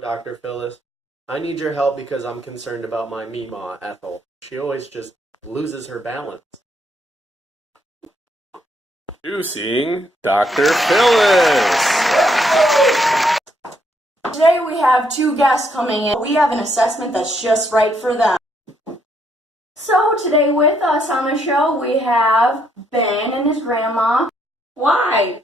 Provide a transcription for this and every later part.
Dr. Phyllis. I need your help because I'm concerned about my Meemaw, Ethel. She always just loses her balance. Introducing Dr. Phyllis. Today we have two guests coming in. We have an assessment that's just right for them. So today with us on the show we have Ben and his grandma. Why?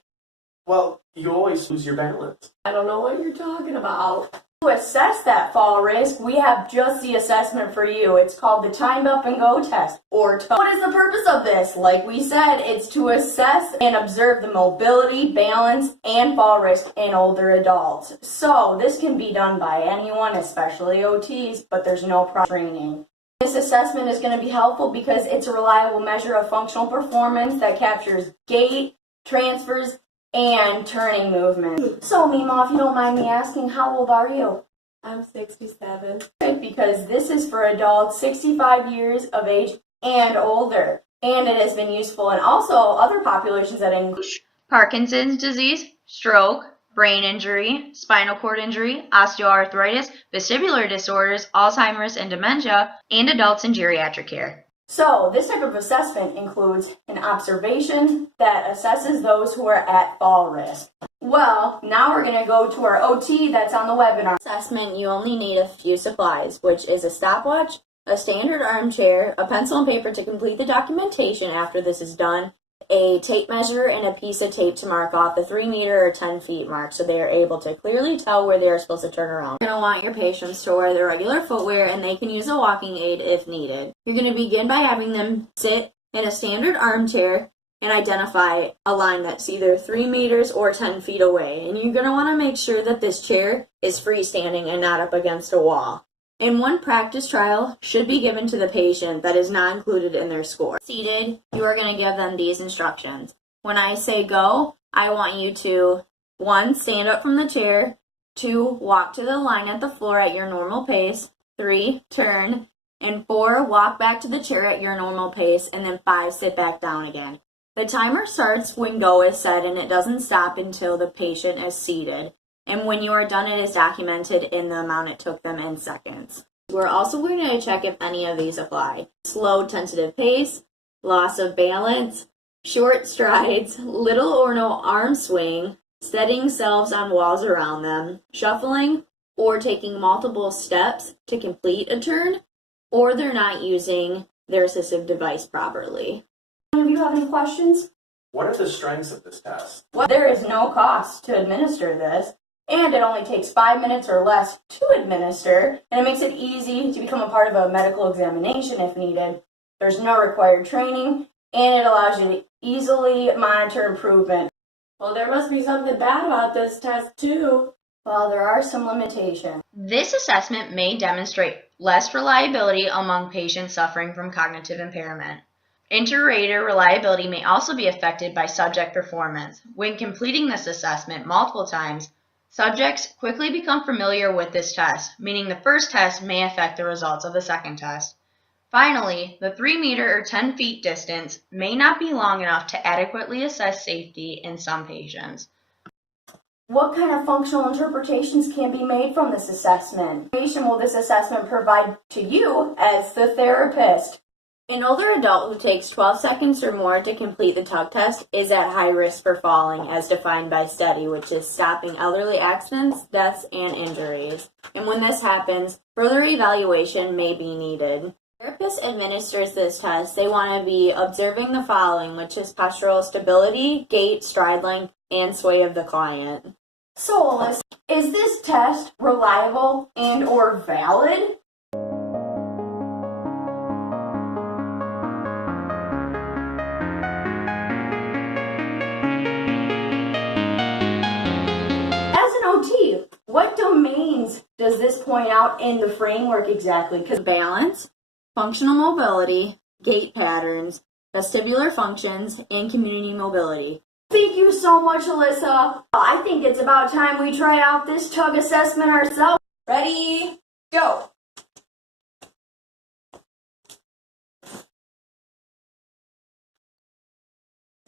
Well, you always lose your balance. I don't know what you're talking about. To assess that fall risk, we have just the assessment for you. It's called the Timed Up and Go test, or TUG. What is the purpose of this? Like we said, it's to assess and observe the mobility, balance, and fall risk in older adults. So this can be done by anyone, especially OTs, but there's no training. This assessment is going to be helpful because it's a reliable measure of functional performance that captures gait, transfers, and turning movement. So, Meemaw, if you don't mind me asking, how old are you? I'm 67. Because this is for adults 65 years of age and older. And it has been useful in also other populations that include Parkinson's disease, stroke, brain injury, spinal cord injury, osteoarthritis, vestibular disorders, Alzheimer's and dementia, and adults in geriatric care. So, this type of assessment includes an observation that assesses those who are at fall risk. Well, now we're going to go to our OT that's on the webinar. Assessment, you only need a few supplies, which is a stopwatch, a standard armchair, a pencil and paper to complete the documentation after this is done, a tape measure, and a piece of tape to mark off the 3 meter or 10 feet mark so they are able to clearly tell where they are supposed to turn around. You're going to want your patients to wear their regular footwear and they can use a walking aid if needed. You're going to begin by having them sit in a standard armchair and identify a line that's either 3 meters or 10 feet away. And you're going to want to make sure that this chair is freestanding and not up against a wall. And one practice trial should be given to the patient that is not included in their score. Seated, you are going to give them these instructions. When I say go, I want you to 1. Stand up from the chair, 2. Walk to the line at the floor at your normal pace, 3. Turn, and 4. Walk back to the chair at your normal pace, and then 5. Sit back down again. The timer starts when go is said and it doesn't stop until the patient is seated. And when you are done, it is documented in the amount it took them in seconds. We're also going to check if any of these apply. Slow, tentative pace, loss of balance, short strides, little or no arm swing, setting selves on walls around them, shuffling, or taking multiple steps to complete a turn, or they're not using their assistive device properly. Any of you have any questions? What are the strengths of this test? Well, there is no cost to administer this. And it only takes 5 minutes or less to administer, and it makes it easy to become a part of a medical examination if needed. There's no required training, and it allows you to easily monitor improvement. Well, there must be something bad about this test, too. Well, there are some limitations. This assessment may demonstrate less reliability among patients suffering from cognitive impairment. Inter-rater reliability may also be affected by subject performance. When completing this assessment multiple times, subjects quickly become familiar with this test, meaning the first test may affect the results of the second test. Finally, the 3 meter or 10 feet distance may not be long enough to adequately assess safety in some patients. What kind of functional interpretations can be made from this assessment? What information will this assessment provide to you as the therapist? An older adult who takes 12 seconds or more to complete the TUG test is at high risk for falling, as defined by study, which is stopping elderly accidents, deaths, and injuries. And when this happens, further evaluation may be needed. Therapist administers this test. They want to be observing the following, which is postural stability, gait, stride length, and sway of the client. So, Alyssa, is this test reliable and or valid? OT, what domains does this point out in the framework exactly? Because balance, functional mobility, gait patterns, vestibular functions, and community mobility. Thank you so much, Alyssa. I think it's about time we try out this TUG assessment ourselves. Ready? Go.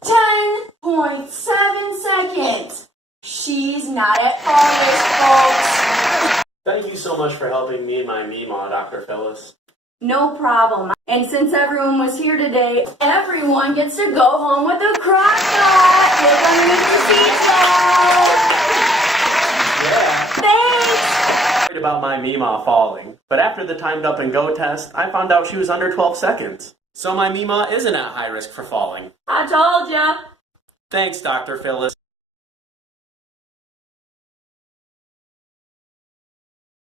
10.7 seconds. She's not at fall risk, folks. Thank you so much for helping me and my Meemaw, Dr. Phyllis. No problem. And since everyone was here today, everyone gets to go home with a crock-pot. Look underneath the seats, though. Yeah. Thanks! Worried about my Meemaw falling, but after the timed up and go test, I found out she was under 12 seconds. So my Meemaw isn't at high risk for falling. I told ya. Thanks, Dr. Phyllis.